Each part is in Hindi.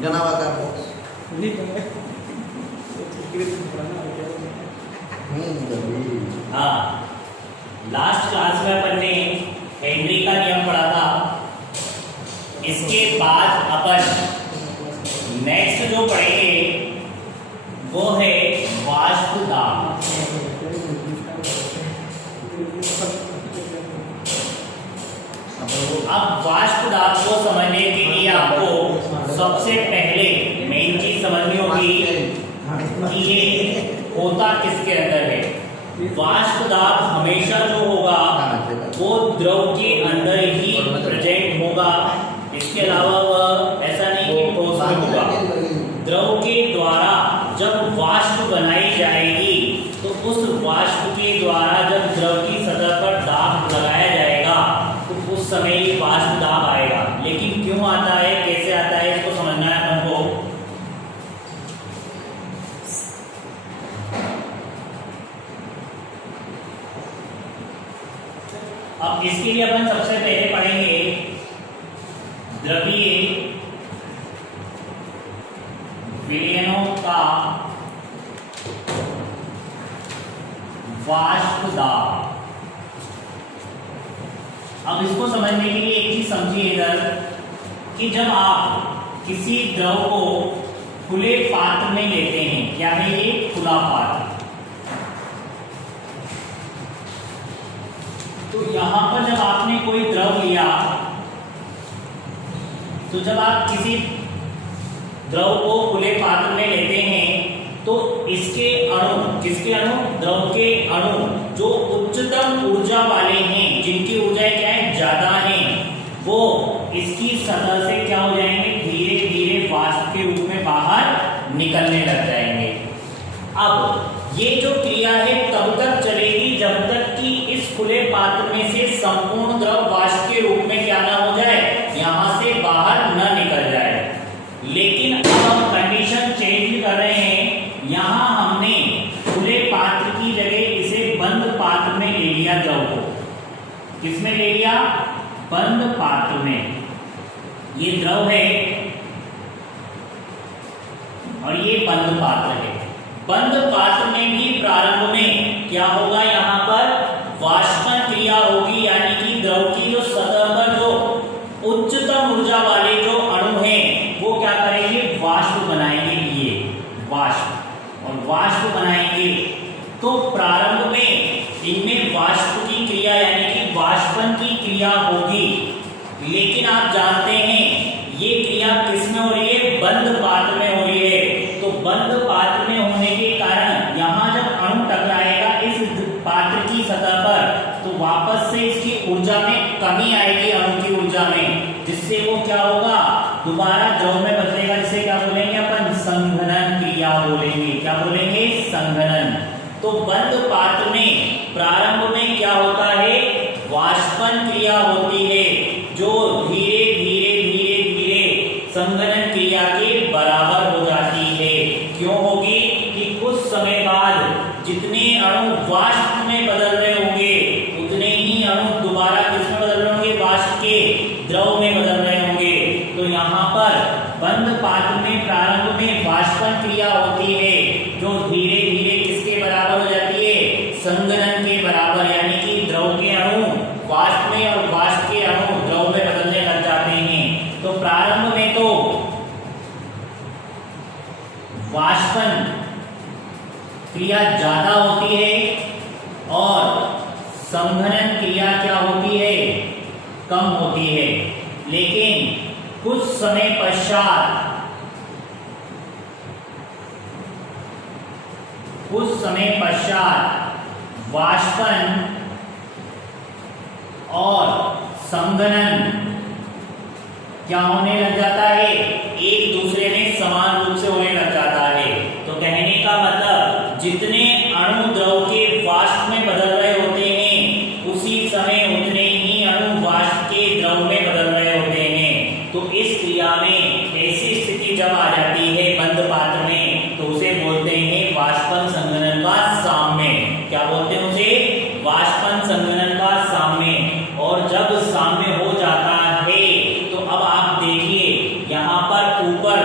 Ganawa tapos. Hindi pa nga. Gabi. हाँ, लास्ट क्लास में अपन ने हेनरी का नियम पढ़ा था। इसके बाद अपन नेक्स्ट जो पढ़ेंगे वो है वाष्प दाब। अब वाष्प दाब को समझने के लिए आपको सबसे पहले मेन चीज समझनी होगी कि ये होता किसके अंदर है। वाष्प दाब हमेशा जो होगा वो द्रव के अंदर ही प्रेजेंट होगा, इसके अलावा वह ऐसा नहीं कि ठोस में होगा। द्रव के द्वारा जब वाष्प बनाई जाएगी तो उस वाष्प के द्वारा जब द्रव की सतह पर दाब लगाया जाएगा तो उस समय ये वाष्प दाब आएगा। लेकिन क्यों आता है, कैसे आता है, इसको समझना है अपन को। अब इसके लिए अपन सबसे पहले पढ़ेंगे द्रवीय विलयनों का वाष्प दाब। अब इसको समझने के लिए एक चीज समझिए इधर कि जब आप किसी द्रव को खुले पात्र में लेते हैं, क्या है ये खुला पात्र, तो यहां पर जब आपने कोई द्रव लिया तो जब आप किसी द्रव को खुले पात्र में लेते हैं तो इसके अणु, किसके अणु, द्रव के अणु जो उच्चतम ऊर्जा वाले हैं, जिनकी ऊर्जा क्या है, ज्यादा है, वो इसकी सतह से क्या हो जाएंगे, धीरे धीरे वाष्प के रूप में बाहर निकलने लग जाएंगे। अब ये जो क्रिया है तब तक चलेगी जब तक कि इस खुले पात्र में से संपूर्ण द्रव वाष्प के रूप में क्या ना हो जाए, यहां से बाहर न निकल जाए। लेकिन अब हम कंडीशन चेंज कर रहे हैं, यहां हमने खुले पात्र की जगह इसे बंद पात्र में ले लिया द्रव को। किसमें ले लिया, बंद पात्र में। ये द्रव है और ये बंद पात्र है। बंद पात्र में भी प्रारंभ में क्या होगा, यहां पर वाष्पन क्रिया होगी, यानी कि द्रव की जो सतह पर जो उच्चतम ऊर्जा वाले जो अणु हैं वो क्या करेंगे, वाष्प बनाएंगे, ये वाष्प, और वाष्प बनाएंगे तो प्रारंभ में इनमें वाष्प की क्रिया यानी कि वाष्पन की क्रिया होगी। लेकिन आप जानते हैं ये क्रिया किसमें हो रही है, बंद पात्र में हो रही है। तो बंद पात्र में होने के कारण यहां जब अणु टकराएगा इस पात्र की सतह पर तो वापस से इसकी ऊर्जा में कमी आएगी, अणु की ऊर्जा में, जिससे वो क्या होगा, दोबारा द्रव में बदलेगा, जिसे क्या बोलेंगे अपन, संघनन क्रिया बोलेंगे। क्या बोलेंगे, संघनन। तो बंद पात्र में प्रारंभ में क्या होता है, वाष्पन क्रिया होती है जो धीरे धीरे धीरे धीरे संघनन क्रिया के बराबर हो जाती है। क्यों होगी कि कुछ समय बाद जितने अणु वाष्प में बदल रहे होंगे उतने ही अणु दोबारा किसमें बदल रहे होंगे, वाष्प के द्रव में बदल रहे होंगे। तो यहाँ पर बंद पात्र में प्रारंभ में वाष्पन क्रिया होती है जो धीरे धीरे किसके बराबर हो जाती है, संघनन के बराबर, यानी कि द्रव के अणु वाष्प में और वाष्प के अणु द्रव में बदलने लग जाते हैं। तो प्रारंभ में तो वाष्पन क्रिया ज्यादा होती है और संघनन क्रिया क्या होती है, कम होती है। लेकिन कुछ समय पश्चात वाष्पन और संघनन क्या होने लग जाता है, एक दूसरे में समान रूप से होने लग जाता है। तो कहने का मतलब जितने अणु द्रव के वाष्प में बदल रहे होते हैं उसी समय उतने ही अणु वाष्प के द्रव में बदल रहे होते हैं। तो इस क्रिया में ऐसी स्थिति जब आ जाती है बंद पात्र में तो उसे बोलते हैं वाष्पन संघनन का साम्य। क्या बोलते हैं उसे, वाष्पन संघनन का साम्य। और जब साम्य हो जाता है तो अब आप देखिए यहाँ पर ऊपर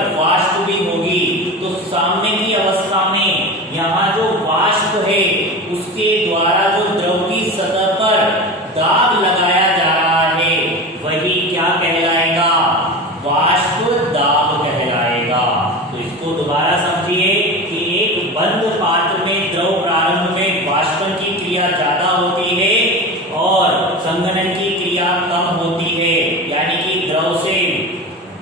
वाष्प दाब कहलाएगा। तो इसको दोबारा समझिए कि एक बंद पात्र में द्रव प्रारंभ में वाष्पन की क्रिया ज्यादा होती है और संघनन की क्रिया कम होती है, यानी कि द्रव से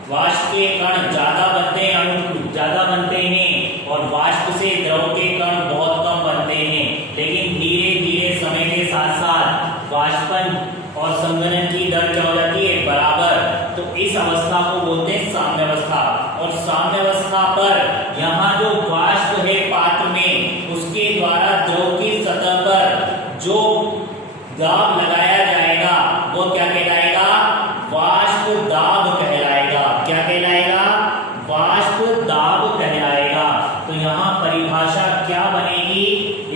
वाष्प के कण ज्यादा बनते हैं, अणु ज्यादा बनते हैं और वाष्प से द्रव के कण बहुत कम बनते हैं। लेकिन धीरे धीरे समय के साथ साथ वाष्पन और संघनन की दर क्या हो जाती है, बराबर। तो इस अवस्था को बोलते हैं साम्यावस्था। और साम्यावस्था पर यहाँ जो वाष्प है पात्र में, उसके द्वारा द्रव की सतह पर जो दाब लगाया जाएगा वो क्या कहलाएगा, वाष्प दाब कहलाएगा। क्या कहलाएगा, वाष्प दाब कहलाएगा। तो यहाँ परिभाषा क्या बनेगी,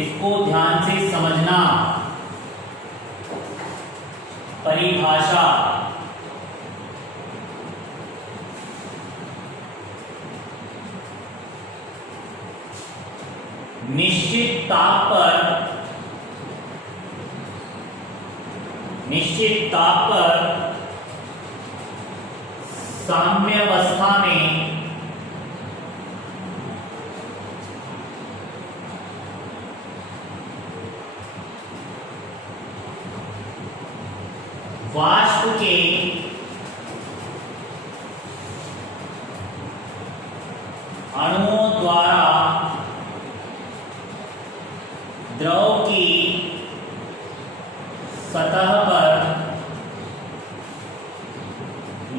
इसको ध्यान से समझना। परिभाषा निश्चित ताप पर साम्यावस्था में वाष्प के अणुओं द्वारा द्रव की सतह पर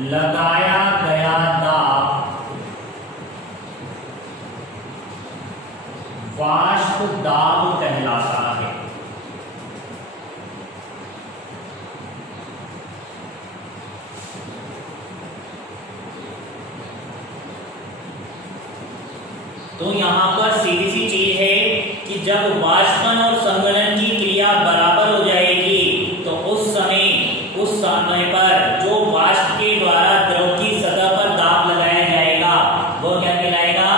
लगाया गया दाब वाष्प दाब कहलाता है। तो यहां पर सीधी सी चीज है कि जब वाष्पन और संघनन की क्रिया बराबर हो जाएगी तो उस समय पर जो वाष्प के द्वारा द्रव की सतह पर दाब लगाया जाएगा वो क्या कहलाएगा,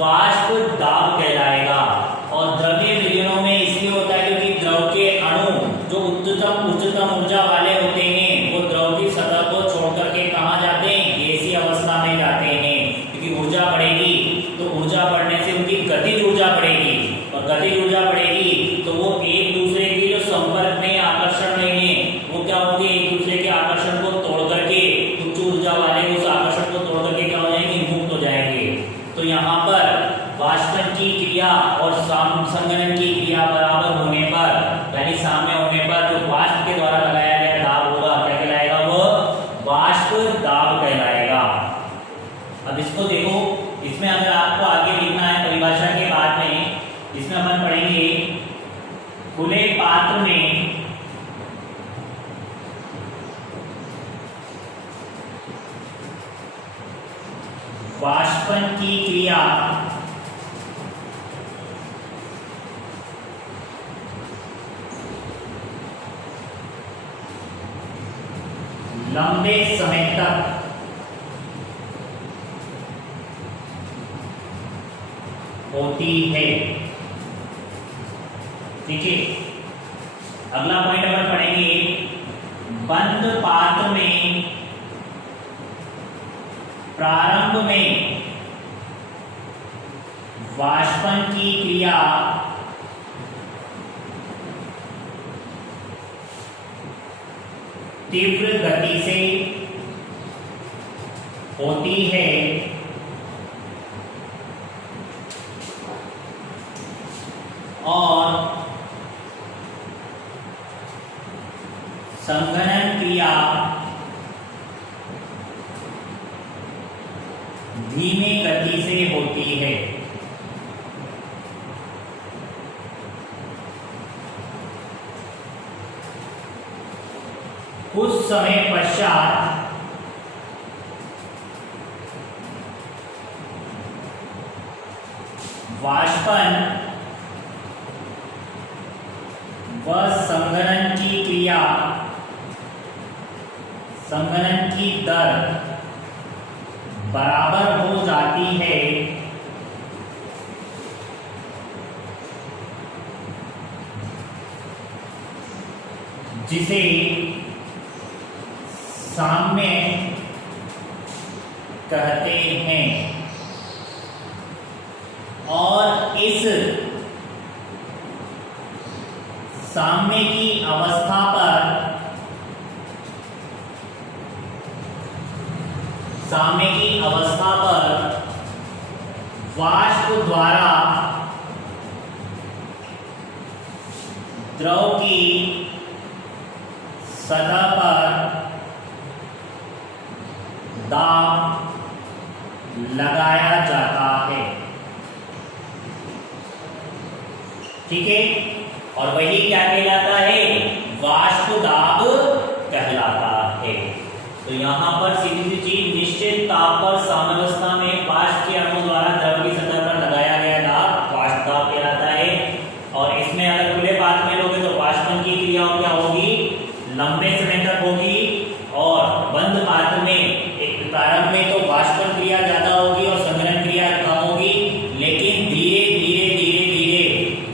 वाष्प दाब कहलाएगा। और द्रव्य विलयनों में इसलिए होता है क्योंकि द्रव के अणु जो उच्चतम ऊर्जा वाले होते हैं वो द्रव की सतह को छोड़ करके कहाँ जाते हैं, गैसीय अवस्था में जाते हैं। क्योंकि ऊर्जा बढ़ेगी तो ऊर्जा बढ़ने से उनकी गतिज ऊर्जा बढ़ेगी और गतिज ऊर्जा बढ़ेगी तो वो एक दूसरे के जो संपर्क में आकर्षण में है वो क्या होंगे, एक दूसरे के आकर्षण को तोड़ करके उच्च ऊर्जा वाले उस आकर्षण को तोड़ करके क्या हो जाएंगे, मुक्त हो जाएंगे। तो यहाँ पर वाष्पन की क्रिया और संघनन की क्रिया बराबर होने पर, यानी साम्य होने पर जो वाष्प के द्वारा लगाया गया दाब होगा क्या कहलाएगा, वो वाष्प दाब कहलाएगा। अब इसको देखो, इसमें अगर आपको आगे लिखना है परिभाषा के बाद में, इसमें अपन पढ़ेंगे खुले पात्र में वाष्पन की क्रिया लंबे समय तक होती है। ठीक है, अगला पॉइंट अपन पढ़ेंगे, बंद पात्र में प्रारंभ में वाष्पन की क्रिया तीव्र गति से होती है और संघनन क्रिया धीमे गति से होती है। कुछ समय पश्चात वाष्पन व संघनन की क्रिया, संघनन की दर बराबर हो जाती है जिसे साम्य कहते हैं। और इस साम्य की अवस्था पर वाष्प द्वारा द्रव की सतह पर दाब लगाया जाता है। ठीक है, और वही क्या कहलाता है? वाष्प दाब कहलाता है। तो यहां पर सीधी सी चीज, निश्चित ताप पर साम्यावस्था में वाष्प के अणु द्वारा द्रव की सतह पर लगाया गया दाब वाष्प दाब कहलाता है। और इसमें अगर खुले पात्र में लोगे तो वाष्पन की क्रिया क्या होगी? लंबे समय तक होगी। और बंद पात्र में एक प्रारंभ में तो वाष्पन क्रिया ज्यादा होगी और संघनन क्रिया कम होगी, लेकिन धीरे धीरे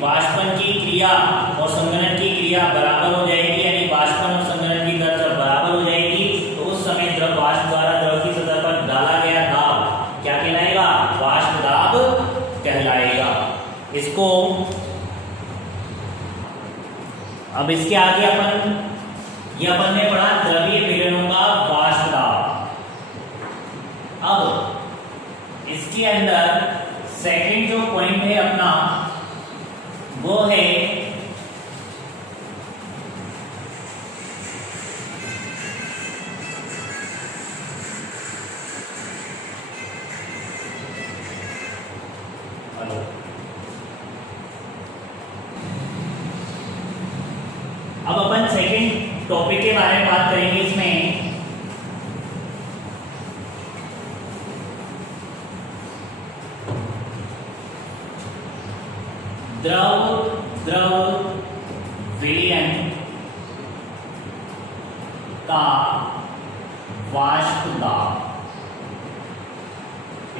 वाष्पन की क्रिया और संघनन की क्रिया बराबर हो जाएगी। यानी वाष्पन और संघनन की दर जब बराबर हो जाएगी तो उस समय द्रव वाष्प द्वारा द्रव की सतह पर डाला गया दाब क्या कहलाएगा? वाष्प दाब कहलाएगा। इसको अब इसके आगे अपन ने पढ़ा द्रवीय पीड़नों का वाष्प दाब। अब इसके अंदर सेकंड जो पॉइंट है अपना वो है अब अपन सेकंड टॉपिक के बारे में बात करेंगे। इसमें द्रव विलयन का वाष्प दाब।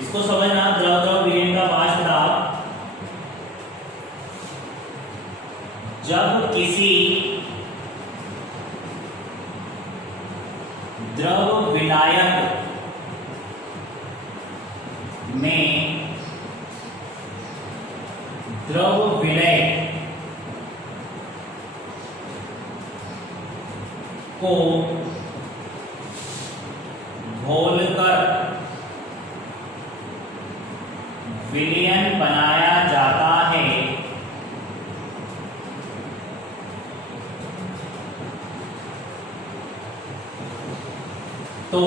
इसको समझना, द्रव विलयन का वाष्प दाब जब किसी द्रव विलायक में द्रव विलय को घोलकर विलयन बनाया जाता है तो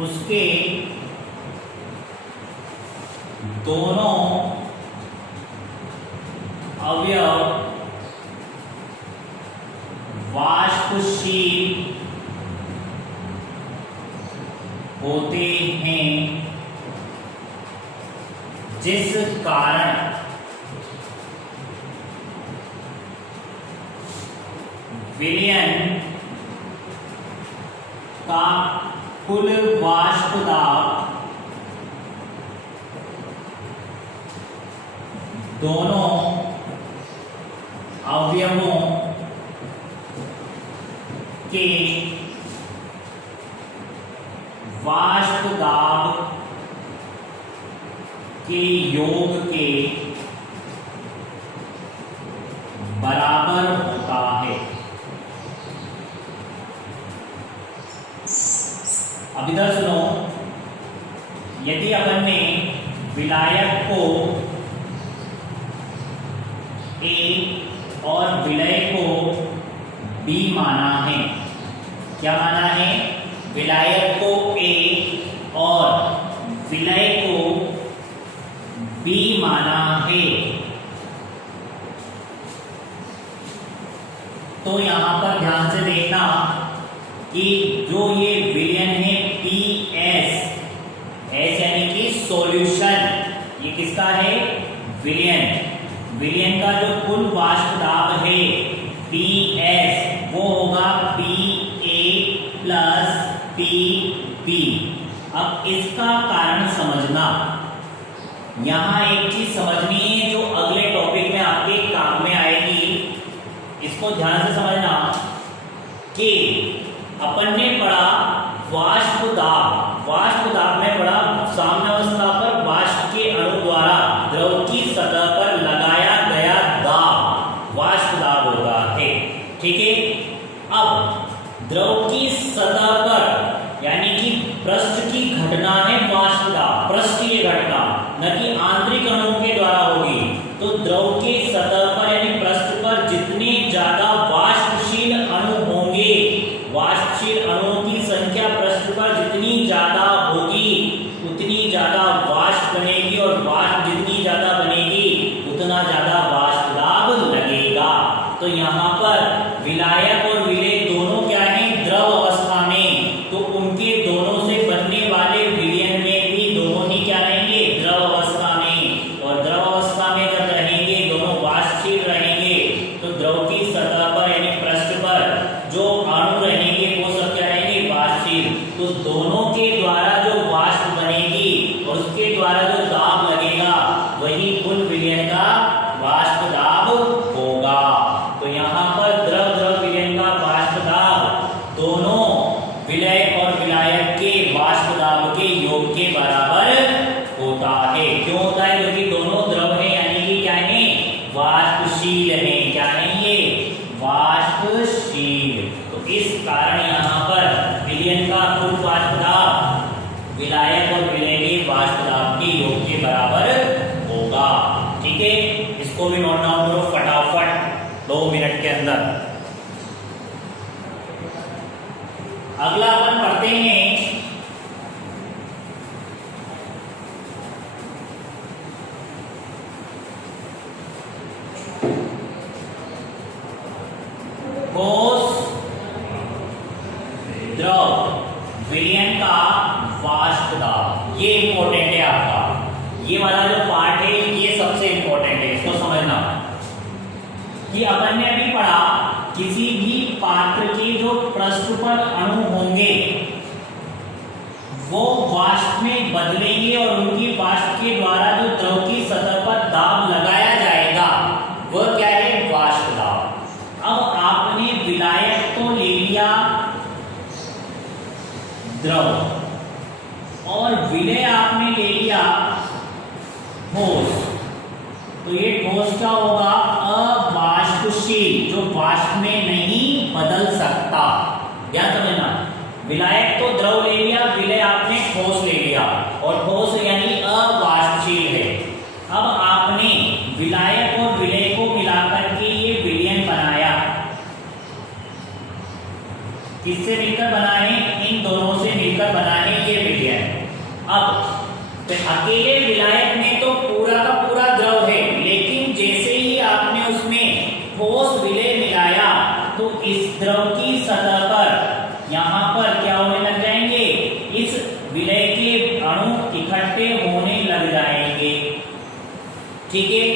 उसके दोनों अवयव वाष्पशील होते हैं, जिस कारण विलयन का कुल वाष्प दाब दोनों अवयवों के वाष्प दाब के योग के बराबर होता है। अब इधर सुनो, यदि अपन ने विलायक को A और विलय को B माना है। क्या माना है? विलायक को A और विलय को B माना है। तो यहां पर ध्यान से देखना कि जो ये विलयन है PS, S यानी कि सॉल्यूशन, ये किसका है? विलयन। विलयन का जो कुल वाष्प दाब है PS वो होगा PA प्लस PB। अब इसका कारण समझना, यहां एक चीज समझनी है जो अगले टॉपिक में आपके काम में आएगी। इसको ध्यान से समझना कि अपन ने पढ़ा वाष्प दाब। वाष्प दाब में पढ़ा साम्यावस्था पर वाष्प के अणु द्वारा द्रव की सतह पर लगाया गया दाब वाष्प दाब होता है। ठीक है, अब द्रव की सतह पर यानी कि पृष्ठ की घटना है वाष्प दाब, पृष्ठ की घटना न कि आंतरिक अणुओं के द्वारा होगी। तो द्रव के सतह पर यानी पृष्ठ पर जितने ज्यादा वाष्पशील अणु होंगे, वाष्पशील अणुओं की संख्या पृष्ठ पर जितनी ज्यादा होगी उतनी ज्यादा वाष्प बनेगी, और वाष्प जितनी ज्यादा बनेगी उतना ज्यादा वाष्प दाब लगेगा। तो यहाँ पर विलायक और विलेय दोनों क्या है, द्रव अवस्था में, तो उनके दोनों से बनने वाले विलयन में भी दोनों ही क्या रहेंगे, द्रव अवस्था में। और द्रव अवस्था में जब रहेंगे दोनों वाष्पशील रहेंगे तो द्रव की सतह पर यानी पृष्ठ पर जो अणु रहेंगे वो सब क्या रहेंगे, वाष्पशील। तो दोनों के द्वारा जो वाष्प बनेगी और उसके द्वारा जो दाब लगेगा वही कुल विलयन का वाष्प दाब होगा। तो यहाँ पर द्रव द्रव विलयन का वाष्प दाब दोनों विलय और विलायक के वाष्प दाब के योग के बराबर होता है। क्यों होता है, क्योंकि दोनों द्रव है यानी कि क्या है, वाष्पशील है। क्या है ये, वाष्पशील। तो इस कारण यहाँ पर विलयन का कुल वाष्प दाब विलायक और विलय के वाष्प दाब के योग के बराबर होगा। ठीक है, इसको भी नोट डाउन करो फटाफट 2 मिनट के अंदर। अगला अपन पढ़ते हैं ठोस द्रव विलयन का वाष्प दाब। ये इंपॉर्टेंट है आपका, ये वाला जो पार्ट है ये सबसे इंपॉर्टेंट है, इसको समझना कि अपन ने अभी पढ़ा किसी भी पात्र के जो पृष्ठ पर अणु होंगे वो वाष्प में बदलेंगे और उनकी वाष्प के द्वारा जो द्रव की सतह पर दाब लगाया जाएगा वह क्या है, वाष्प दाब। अब आपने विलायक तो ले लिया द्रव और विलय आपने ले लिया ठोस। तो ये ठोस क्या होगा, अवाष्पशील, जो वाष्प में नहीं बदल सकता। ध्यान समझना, विलायक तो द्रव ले लिया, विलय आपने ठोस ले लिया, और ठोस यानी अवाष्पशील है। अब आपने विलायक और विलय को मिलाकर के ये विलयन बनाया। किससे मिलकर बनाए, इन दोनों से मिलकर बनाए ये विलयन। अब तो अकेले विलायक में तो पूरा का पूरा द्रव है, लेकिन जैसे ही आपने उसमें ठोस विलय मिलाया तो इस द्रव की सतह पर यहाँ पर क्या होने लग जाएंगे, इस विलय के अणु इकट्ठे होने लग जाएंगे। ठीक है,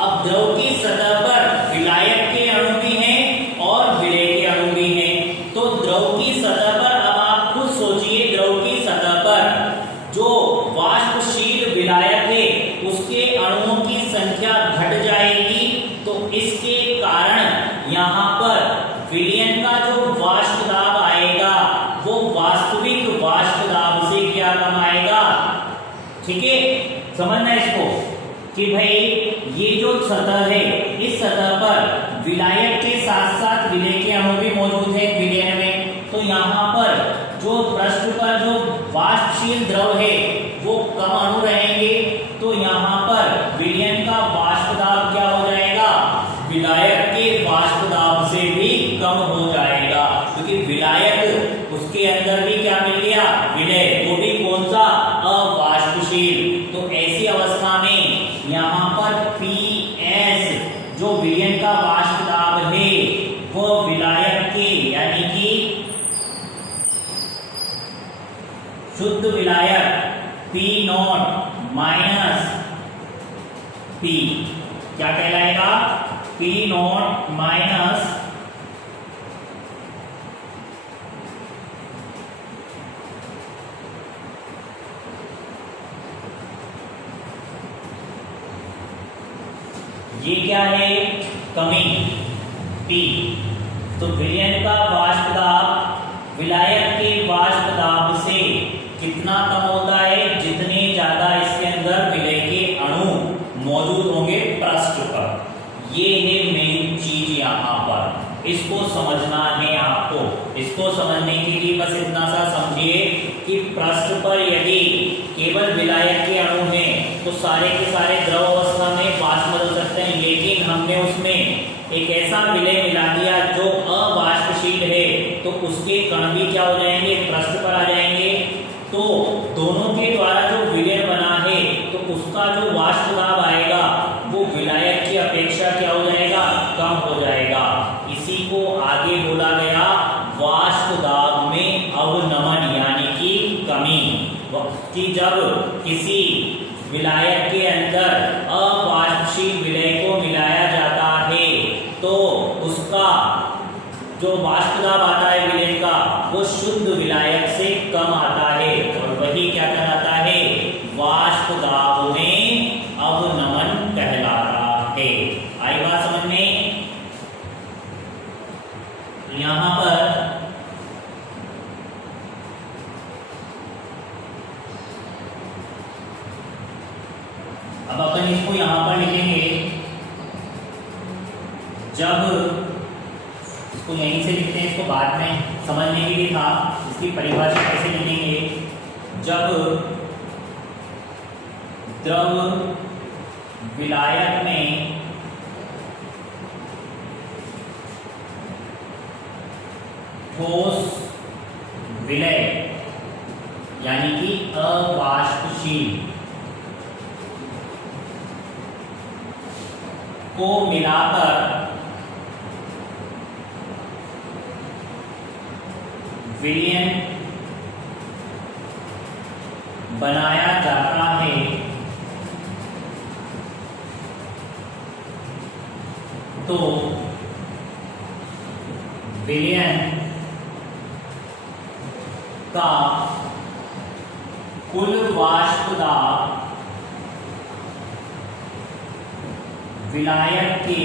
अब द्रव की सतह पर विलायक के अणु भी हैं और विलय के अणु भी हैं। तो द्रव की सतह पर अब आप खुद सोचिए, द्रव की सतह पर जो वाष्पशील विलायक है उसके अणुओं की संख्या घट जाएगी। तो इसके कारण यहाँ पर विलयन का जो वाष्प दाब आएगा वो वास्तविक वाष्प दाब से क्या कम आएगा। ठीक है, समझना इसको कि भाई ये जो सतह है इस सतह पर विलायक के साथ साथ विलय के अणु भी मौजूद है विलयन में। तो यहाँ पर जो पृष्ठ पर जो वाष्पशील द्रव है वो कम अणु रहेंगे। तो यहाँ पर विलयन का वाष्प दाब क्या हो जाएगा, विलायक के वाष्प दाब से भी कम हो जाएगा, क्योंकि विलायक उसके अंदर भी क्या मिल गया, विलय, वो भी कौन सा, अवाष्पशील। तो ऐसी अवस्था में यहाँ पर PS जो विलयन का वाष्प दाब है वो विलायक के यानी कि शुद्ध विलायक P0 माइनस P क्या कहलाएगा, P0 माइनस ये क्या है, कमी P। तो विलयन का वाष्प दाब कितना कम होता है? जितने ज्यादा इसके अंदर विलय के अणु मौजूद होंगे पृष्ठ पर। ये है मेन चीज यहाँ पर, इसको समझना है आपको। इसको समझने के लिए बस इतना सा समझिए कि पृष्ठ पर यदि केवल विलायक के अणु हैं तो सारे के सारे द्रव अवस्था में वाष्प बदल सकते हैं, लेकिन हमने उसमें एक ऐसा विलय मिला दिया जो अवाष्पशील है, तो उसके कण भी क्या हो जाएंगे? पृष्ठ पर आ जाएंगे। तो दोनों के द्वारा जो विलय बना है तो उसका जो वाष्प दाब आएगा वो विलायक की अपेक्षा क्या हो जाएगा? कम हो जाएगा। इसी को आगे बोला गया वाष्प दाब में अवनमन यानी कि कमी। कि जब किसी विलायक के अंदर अवाष्पशील विलय को मिलाया जाता है तो उसका जो वाष्प दाब आता है विलय का वो शुद्ध विलायक से कम आता है, और वही क्या कहलाता है? वाष्प दाब में अवनमन कहलाता है। आई बात समझ में? यहां पर अब अपन इसको यहां पर लिखेंगे, जब इसको यहीं से लिखते हैं, इसको बाद में समझने के लिए था। इसकी परिभाषा कैसे लिखेंगे? जब द्रव विलायक में ठोस विलय यानी कि अवाष्पशील को मिलाकर विलयन बनाया जाता है तो विलयन का कुल वाष्प दाब विलायक के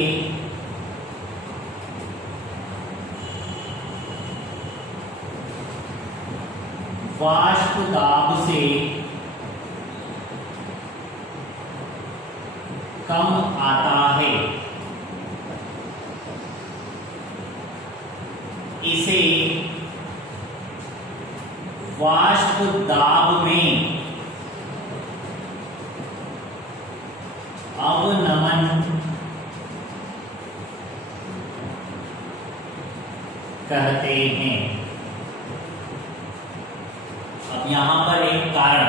वाष्प दाब से कम आता है। इसे वाष्प दाब में अवनमन कहते हैं। अब यहां पर एक कारण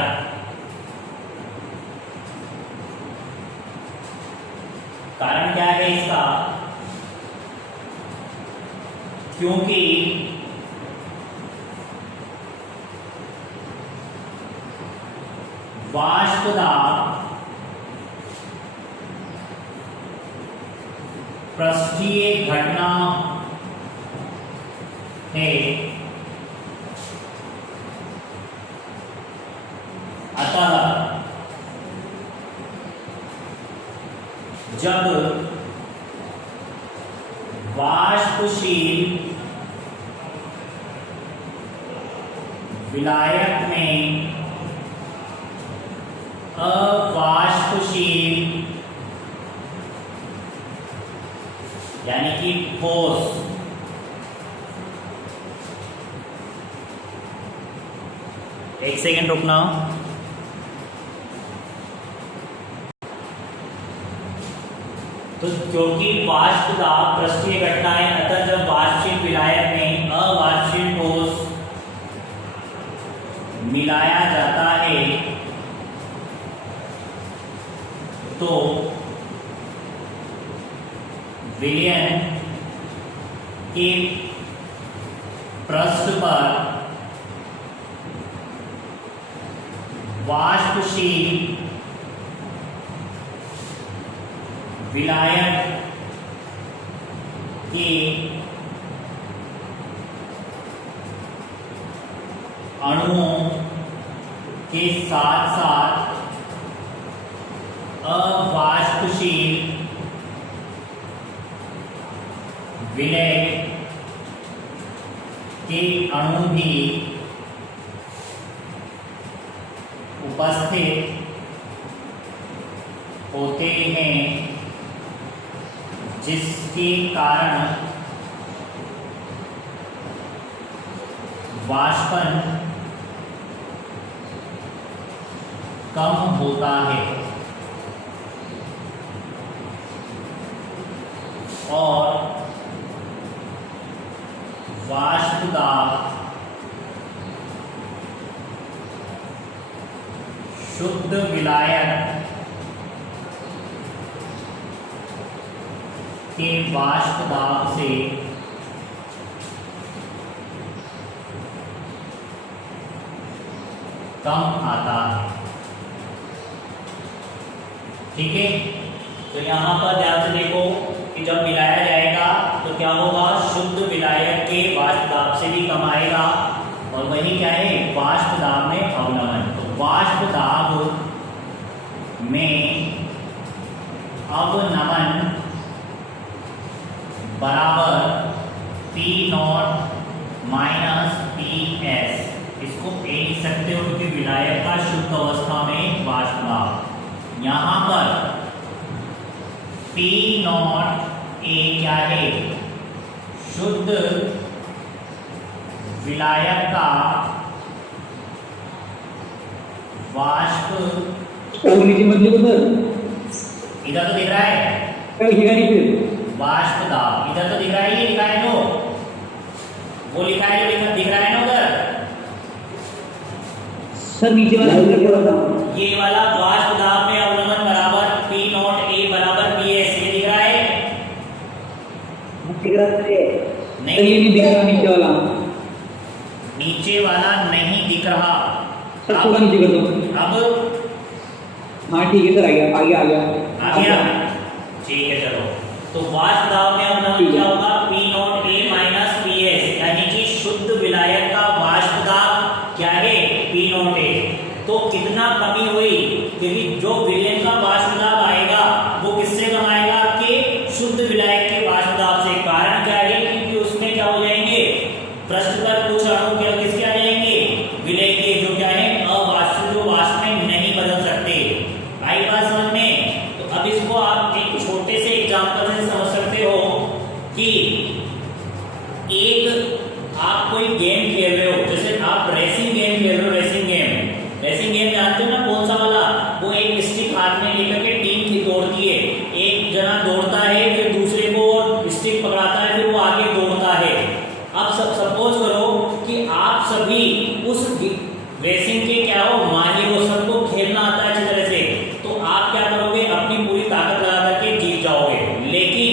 क्या है इसका? क्योंकि वाष्प दाब पृष्ठीय घटना है, अतः जब वाष्पशील विलायक में अवाष्पशील यानी कि ठोस एक सेकेंड रुकना। तो क्योंकि वाष्प दाब पृष्ठीय घटना है, अतः जब वाष्पशील विलायक में अवाष्पशील ठोस मिलाया जाता है तो विलयन के पृष्ठ पर वाष्पशील विलायक के अणुओं के साथ साथ अवाष्पशील विलय के अणु भी उपस्थित होते हैं, जिसके कारण वाष्पन कम होता है और वाष्प दाब शुद्ध विलायक के वाष्प दाब से कम आता है। ठीक है, तो यहाँ पर ध्यान से देखो कि जब मिलाया जाएगा तो क्या होगा, शुद्ध विलायक के वाष्प दाब से भी कम आएगा और वही क्या है, वाष्प दाब में अवनमन। तो वाष्प दाब में अवनमन बराबर P0 माइनस PS। इसको ए लिख सकते हो क्योंकि विलायक का शुद्ध अवस्था में वाष्प दाब। यहाँ पर P0 ए क्या है, शुद्ध विलायक का वाष्प, इधर तो दिख रहा है वाष्प दाब, इधर तो दिख रहा है, ये लिखा है तो वो लिखा है जो दिख रहा है ना उधर सर, नीचे वाला ये वाला वाष्प दाब में अवनमन बराबर P0 ए बराबर PS, ये दिख रहा है? नहीं दिख रहा, नीचे वाला नहीं दिख रहा। सर थोड़ा नीचे कर दो। अब हाँ ठीक है सर, आ गया आ गया। ठीक है, चलो। तो वाष्प दाब में अवनमन क्या होगा, P0 ए माइनस PS, यानी कि शुद्ध विलायक का वाष्प दाब क्या है, P0 ए। तो कितना कमी हुई, क्योंकि जो विलयन का वाष्प दाब आएगा वो किससे कम आएगा, आपके शुद्ध विलायक के वाष्प दाब से। कारण क्या है, क्योंकि उसमें क्या हो जाएंगे, पृष्ठ पर कुछ अणु क्या किसके आ जाएंगे, विलय के, जो क्या है अवाष्प, जो वाष्प में नहीं बदल सकते। आई बात समझ में? तो अब इसको आप एक छोटे से एग्जांपल से समझ सकते हो कि एक आप कोई गेम खेल रहे हो, जैसे आप रेसिंग गेम खेल रहे हो, रेसिंग गेम जानते हो ना, कौन सा वाला, वो एक स्टिक हाथ में लेकर के टीम की दौड़ती है, एक जना दौड़ता है फिर दूसरे को स्टिक पकड़ाता है, फिर वो आगे दौड़ता है। अब सपोज करो कि आप सभी उस रेसिंग के क्या हो, माहिर हो, सबको खेलना आता है अच्छी तरह से, तो आप क्या करोगे, अपनी पूरी ताकत लगा करके जीत जाओगे। लेकिन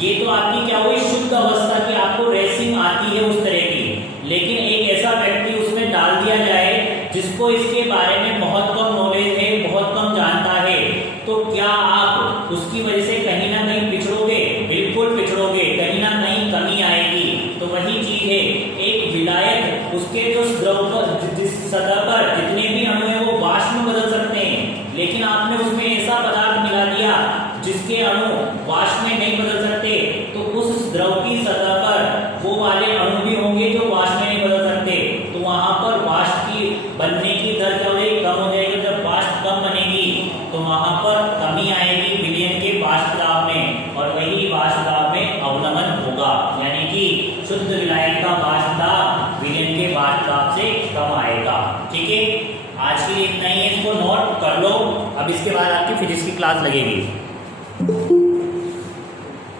ये तो आपकी क्या हुई, शुद्ध अवस्था की आपको रेसिंग आती है उस तरह की। लेकिन एक ऐसा व्यक्ति उसमें डाल दिया जाए जिसको इसके बारे में बहुत कम नॉलेज है, बहुत कम जानता है, तो क्या आप उसकी वजह से कहीं ना कहीं पिछड़ोगे? बिल्कुल पिछड़ोगे, कहीं ना कहीं कमी आएगी। तो वही चीज है, एक विलायक उसके जो द्रव पर, जिस सतह पर जितने भी अणु है वो वाष्प में बदल सकते हैं, लेकिन आपने उसमें ऐसा पदार्थ मिला दिया जिसके अणु वाष्प में नहीं बदल सकते, तो उस द्रव की सतह पर वो वाले अणु भी होंगे जो वाष्प में नहीं बदल सकते। तो वहां पर वाष्प की बनने की दर क्या हो जाएगी, कम हो जाएगी। जब वाष्प कम बनेगी तो वहां पर कमी आएगी विलयन के वाष्प दाब में, और वही वाष्प दाब में अवनमन होगा, यानी कि शुद्ध विलायक का वाष्प दाब विलयन के वाष्प दाब से कम आएगा। ठीक है, आज के लिए इतना ही है, इसको नोट कर लो। अब इसके बाद आपकी फिजिक्स की क्लास लगेगी।